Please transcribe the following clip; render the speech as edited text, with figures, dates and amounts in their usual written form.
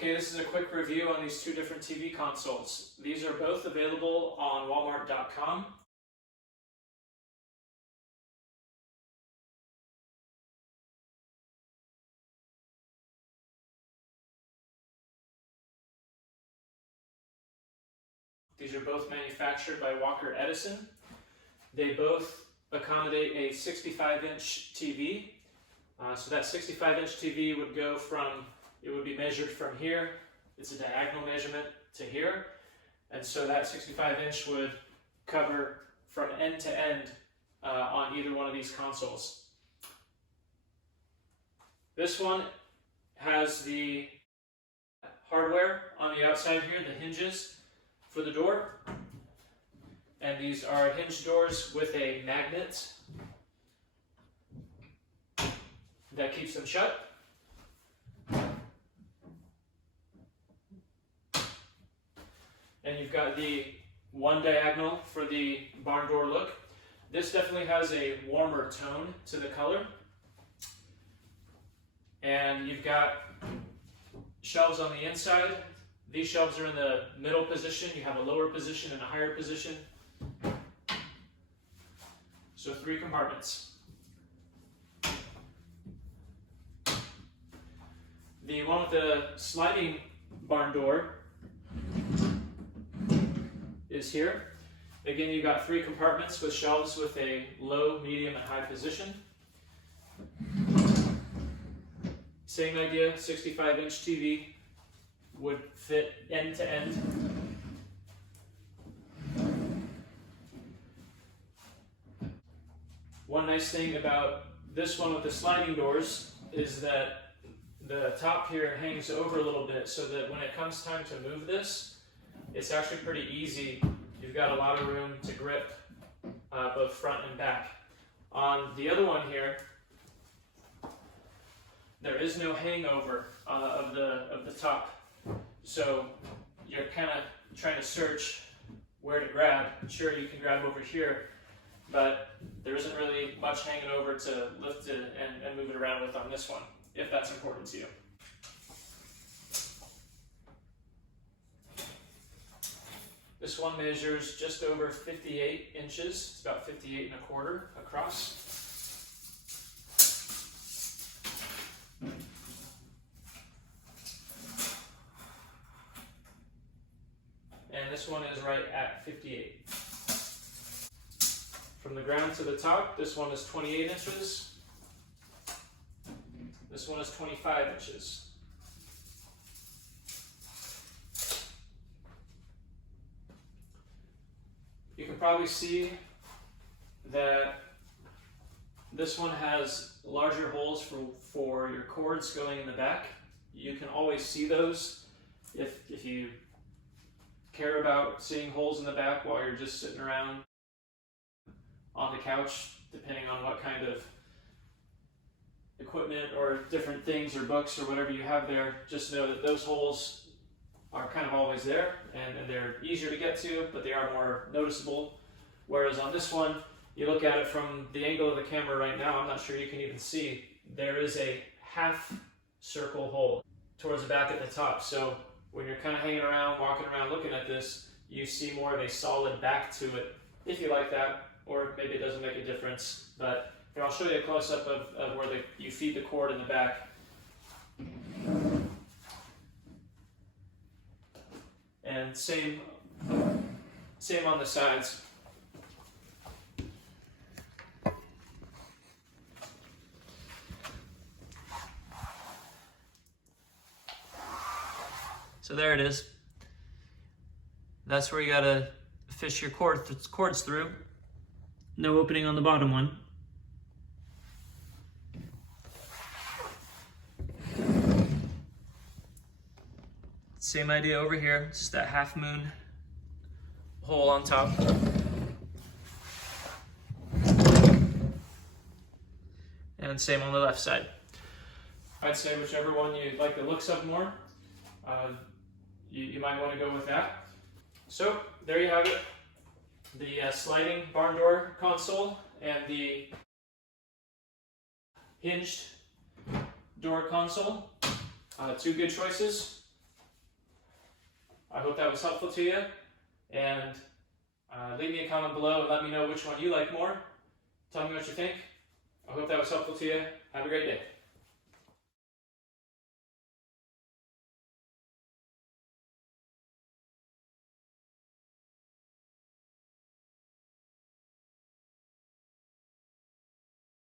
Okay, this is a quick review on these two different TV consoles. These are both available on wal-mart.com. These are both manufactured by Edison. They both accommodate a 65-inch TV. So that 65-inch TV would go from, it would be measured from here, it's a diagonal measurement, to here. And so that 65-inch would cover from end to end on either one of these consoles. This one has the hardware on the outside here, the hinges for the door. And these are hinge doors with a magnet that keeps them shut. And you've got the one diagonal for the Barndoor look. This definitely has a warmer tone to the color. And you've got shelves on the inside. These shelves are in the middle position. You have a lower position and a higher position. So 3 compartments. The one with the sliding barn door is here. Again, you've got 3 compartments with shelves with a low, medium, and high position. Same idea, 65-inch TV would fit end to end. One nice thing about this one with the sliding doors is that the top here hangs over a little bit, so that when it comes time to move this, it's actually pretty easy. You've got a lot of room to grip both front and back. On the other one here, there is no hangover of the top. So you're kind of trying to search where to grab. Sure, you can grab over here, but there isn't really much hanging over to lift it and move it around with on this one, if that's important to you. This one measures just over 58 inches. It's about 58 1/4 across. And this one is right at 58. From the ground to the top, this one is 28 inches. This one is 25 inches. You can probably see that this one has larger holes for your cords going in the back. You can always see those if you care about seeing holes in the back while you're just sitting around on the couch, depending on what kind of equipment or different things or books or whatever you have there. Just know that those holes are kind of always there, and they're easier to get to, but they are more noticeable. Whereas on this one, you look at it from the angle of the camera right now, I'm not sure you can even see, there is a half circle hole towards the back at the top. So when you're kind of hanging around, walking around looking at this, you see more of a solid back to it, if you like that, or maybe it doesn't make a difference. But here, I'll show you a close-up of where you feed the cord in the back. And same on the sides. So there it is. That's where you gotta fish your cords through. No opening on the bottom one. Same idea over here, just that half moon hole on top. And same on the left side. I'd say whichever one you like the looks of more, you might want to go with that. So there you have it, the sliding barn door console and the hinged door console. Two good choices. I hope that was helpful to you, and leave me a comment below and let me know which one you like more. Tell me what you think. I hope that was helpful to you. Have a great day.